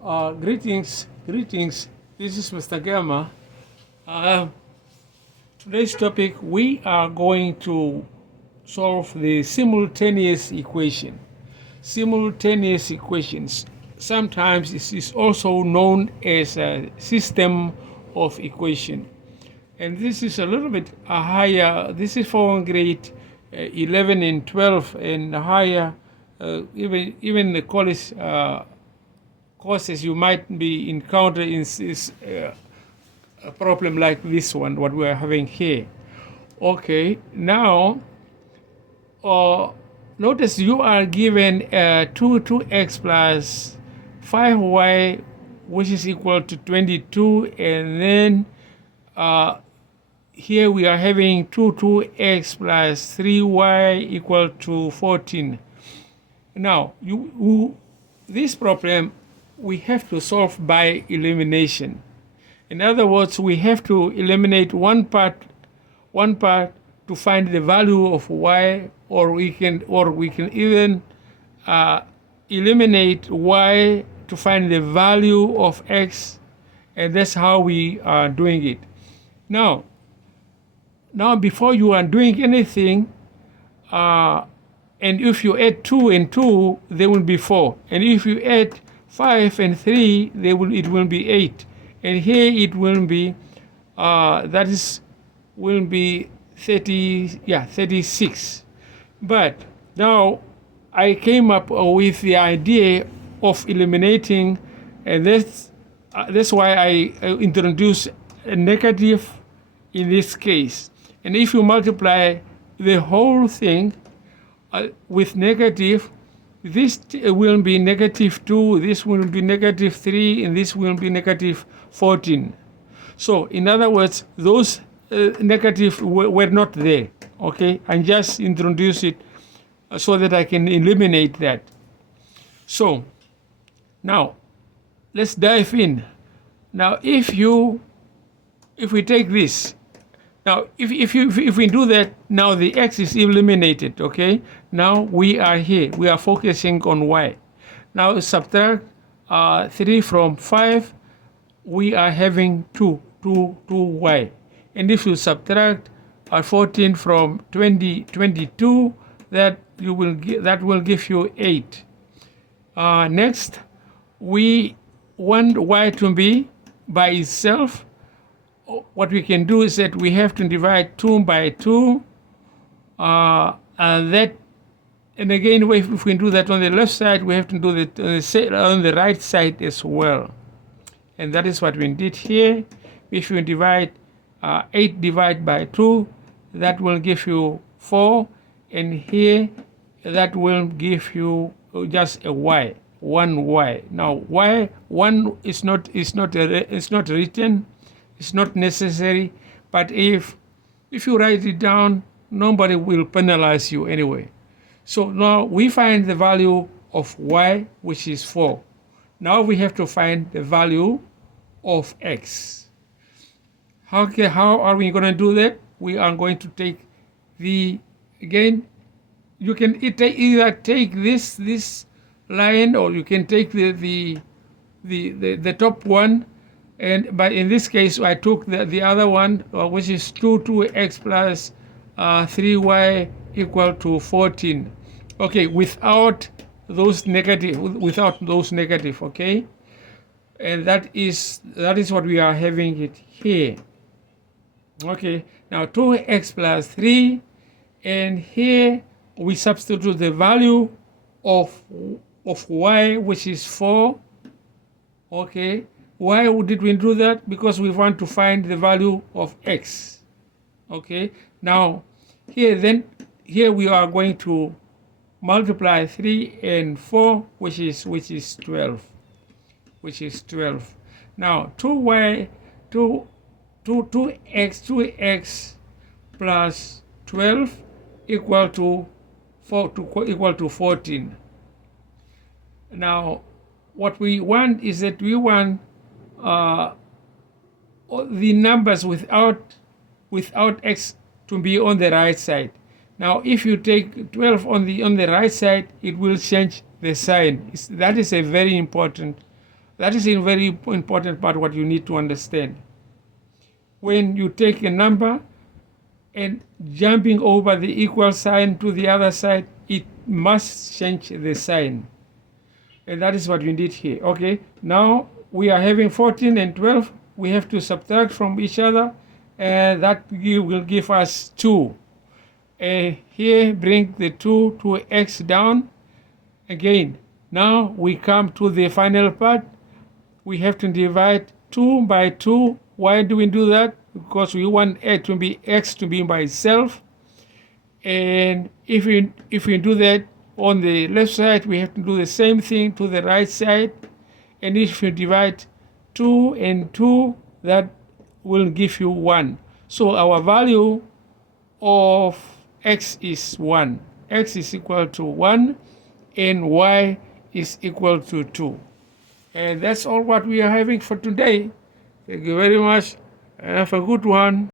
Greetings. This is Mr. Gamma. Uh, Today's topic, we are going to solve the simultaneous equation. Simultaneous equations. Sometimes it is also known as a system of equation. And this is a little bit higher. This is for grade 11 and 12 and higher. Even the college courses you might be encountering is a problem like this one, what we are having here. Okay, now notice you are given 2x plus 5y, which is equal to 22, and then here we are having 2x plus 3y equal to 14. Now, this problem we have to solve by elimination. In other words, we have to eliminate one part to find the value of y, or we can even eliminate y to find the value of x, and that's how we are doing it. Now before you are doing anything, and if you add 2 and 2, there will be 4, and if you add 5 and 3, it will be 8, and here it will be will be 36. But now I came up with the idea of eliminating, and that's why I introduced a negative in this case. And if you multiply the whole thing with negative, this will be -2, this will be -3, and this will be -14. So in other words, those negative were not there. Okay, I just introduce it so that I can eliminate that. So now let's dive in. Now if we take this, now if we do that, now the x is eliminated. Okay, now we are here, we are focusing on y. Now subtract 3 from 5, we are having 2y. And if you subtract 14 from 22, that will give you 8. Next, we want y to be by itself. What we can do is that we have to divide 2 by 2, and again, if we do that on the left side, we have to do that on the right side as well. And that is what we did here. If you divide 8 divided by 2, that will give you 4, and here that will give you just a y, 1y. Now y 1 is not written, it's not necessary, but if you write it down, nobody will penalize you anyway. So now we find the value of y, which is 4. Now we have to find the value of x. How are we going to do that? We are going to take again, you can either take this line, or you can take the top one, but in this case I took the other one, which is 2x plus 3y equal to 14. Okay, without those negative, okay? And that is what we are having it here. Okay, now 2x plus 3, and here we substitute the value of y, which is 4. Okay, why did we do that? Because we want to find the value of x. Okay, now here we are going to multiply 3 and 4, which is 12. Now 2x plus 12 equal to 14. Now what we want is that we want the numbers without x to be on the right side. Now if you take 12 on the right side, it will change the sign. That is a very important That is a very important part what you need to understand. When you take a number and jumping over the equal sign to the other side, it must change the sign. And that is what we did here. Okay, now we are having 14 and 12. We have to subtract from each other, and that will give us 2. Here, bring the 2 to x down. Again, now we come to the final part. We have to divide 2 by 2. Why do we do that? Because we want x to be by itself. And if we do that on the left side, we have to do the same thing to the right side. And if you divide 2 and 2, that will give you 1. So our value of x is 1. X is equal to 1, and y is equal to 2. And that's all what we are having for today. Thank you very much, and have a good one.